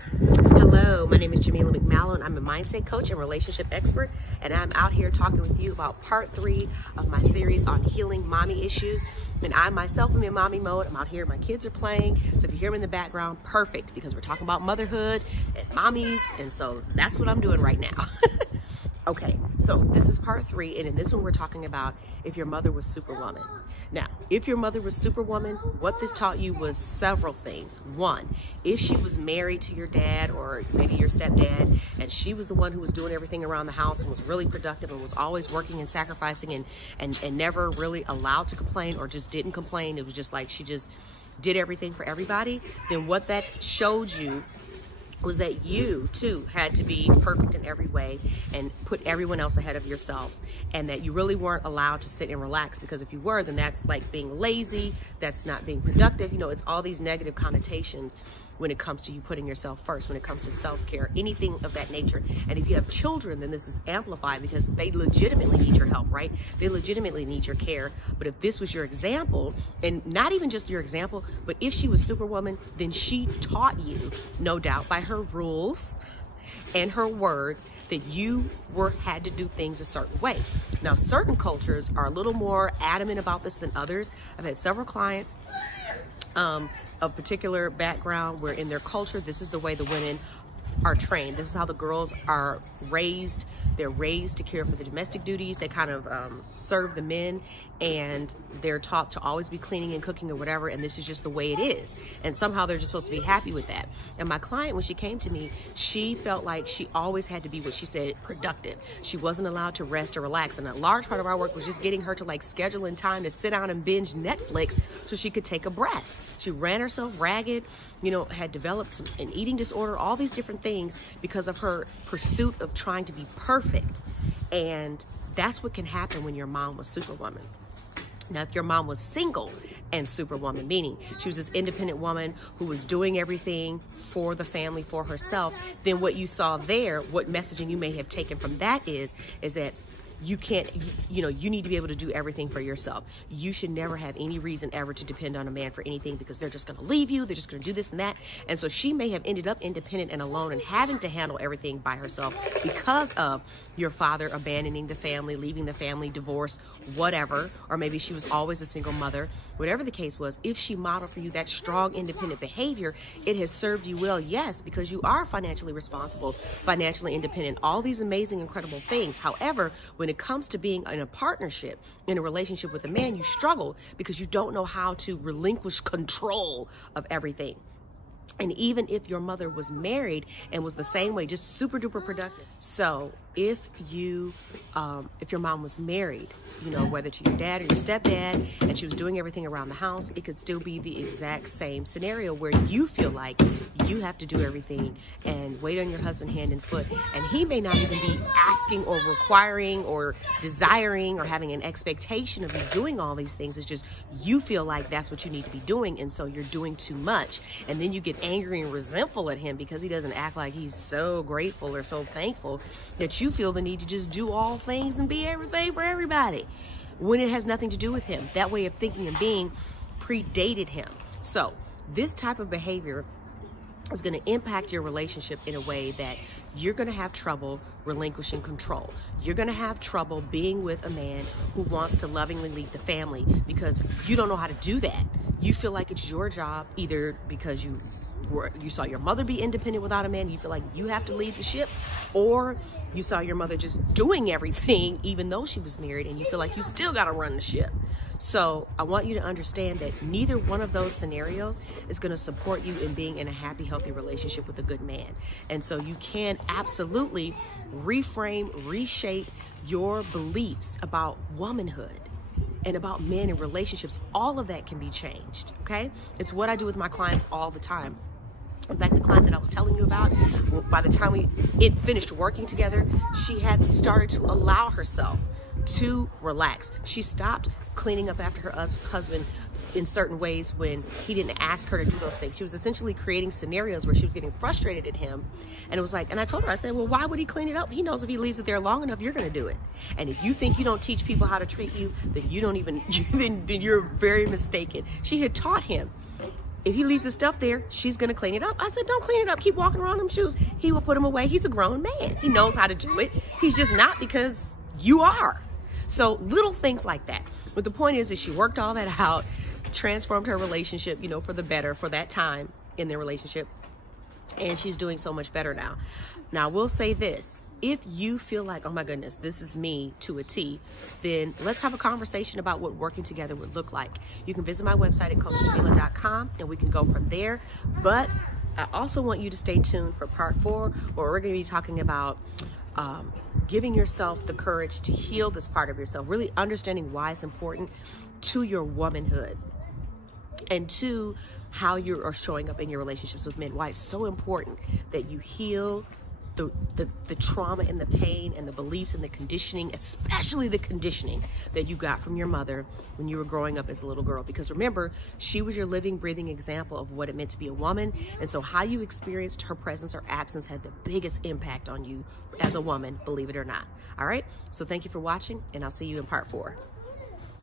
Hello, my name is Jamila McMallow, and I'm a mindset coach and relationship expert, and I'm out here talking with you about part 3 of my series on healing mommy issues. And I myself am in mommy mode. I'm out here, my kids are playing, so if you hear them in the background, perfect, because we're talking about motherhood and mommies, and so that's what I'm doing right now. Okay, so this is part 3, and in this one we're talking about if your mother was Superwoman. Now, if your mother was Superwoman, what this taught you was several things. One, if she was married to your dad or maybe your stepdad, and she was the one who was doing everything around the house and was really productive and was always working and sacrificing and never really allowed to complain or just didn't complain, it was just like she just did everything for everybody, then what that showed you was that you too had to be perfect in every way and put everyone else ahead of yourself, and that you really weren't allowed to sit and relax, because if you were, then that's like being lazy, that's not being productive. You know, it's all these negative connotations when it comes to you putting yourself first, when it comes to self-care, anything of that nature. And if you have children, then this is amplified because they legitimately need your help, right? They legitimately need your care. But if this was your example, and not even just your example, but if she was Superwoman, then she taught you, no doubt, by her rules and her words, that you had to do things a certain way. Now, certain cultures are a little more adamant about this than others. I've had several clients of particular background where in their culture, this is the way the women are trained. This is how the girls are raised. They're raised to care for the domestic duties. They kind of serve the men, and they're taught to always be cleaning and cooking or whatever, and this is just the way it is. And somehow they're just supposed to be happy with that. And my client, when she came to me, she felt like she always had to be, what she said, productive. She wasn't allowed to rest or relax. And a large part of our work was just getting her to like schedule in time to sit down and binge Netflix so she could take a breath. She ran herself ragged, you know, had developed an eating disorder, all these different things because of her pursuit of trying to be perfect. And that's what can happen when your mom was Superwoman. Now, if your mom was single and Superwoman, meaning she was this independent woman who was doing everything for the family, for herself, then what you saw there, what messaging you may have taken from that is that you can't, you know, you need to be able to do everything for yourself. You should never have any reason ever to depend on a man for anything, because they're just going to leave you. They're just going to do this and that. And so she may have ended up independent and alone and having to handle everything by herself because of your father abandoning the family, leaving the family, divorce, whatever. Or maybe she was always a single mother. Whatever the case was, if she modeled for you that strong, independent behavior, it has served you well, yes, because you are financially responsible, financially independent, all these amazing, incredible things. However, when it comes to being in a partnership, in a relationship with a man, you struggle because you don't know how to relinquish control of everything. And even if your mother was married and was the same way, just super duper productive. So if your mom was married, you know, whether to your dad or your stepdad, and she was doing everything around the house, it could still be the exact same scenario where you feel like you have to do everything and wait on your husband hand and foot. And he may not even be asking or requiring or desiring or having an expectation of you doing all these things. It's just you feel like that's what you need to be doing, and so you're doing too much. And then you get angry and resentful at him because he doesn't act like he's so grateful or so thankful, that you feel the need to just do all things and be everything for everybody when it has nothing to do with him. That way of thinking and being predated him. So this type of behavior is going to impact your relationship in a way that you're going to have trouble relinquishing control. You're going to have trouble being with a man who wants to lovingly lead the family because you don't know how to do that. You feel like it's your job, either because you saw your mother be independent without a man, you feel like you have to lead the ship, or you saw your mother just doing everything even though she was married, and you feel like you still got to run the ship. So I want you to understand that neither one of those scenarios is going to support you in being in a happy, healthy relationship with a good man. And so you can absolutely reframe, reshape your beliefs about womanhood and about men and relationships. All of that can be changed, okay? It's what I do with my clients all the time. In fact, the client that I was telling you about, by the time we finished working together, she had started to allow herself to relax. She stopped cleaning up after her husband in certain ways when he didn't ask her to do those things. She was essentially creating scenarios where she was getting frustrated at him. And it was like, and I told her, I said, well, why would he clean it up? He knows if he leaves it there long enough, you're going to do it. And if you think you don't teach people how to treat you, then you don't even, then you're very mistaken. She had taught him if he leaves his stuff there, she's gonna clean it up. I said, don't clean it up. Keep walking around them shoes. He will put them away. He's a grown man. He knows how to do it. He's just not because you are. So little things like that. But the point is that she worked all that out, transformed her relationship, you know, for the better for that time in their relationship. And she's doing so much better now. Now, I will say this. If you feel like, oh my goodness, this is me to a T, then let's have a conversation about what working together would look like. You can visit my website at coachjamila.com and we can go from there. But I also want you to stay tuned for part 4, where we're going to be talking about giving yourself the courage to heal this part of yourself, really understanding why it's important to your womanhood and to how you are showing up in your relationships with men, why it's so important that you heal the trauma and the pain and the beliefs and the conditioning, especially the conditioning that you got from your mother when you were growing up as a little girl. Because remember, she was your living, breathing example of what it meant to be a woman. And so how you experienced her presence or absence had the biggest impact on you as a woman, believe it or not. All right. So thank you for watching, and I'll see you in part 4.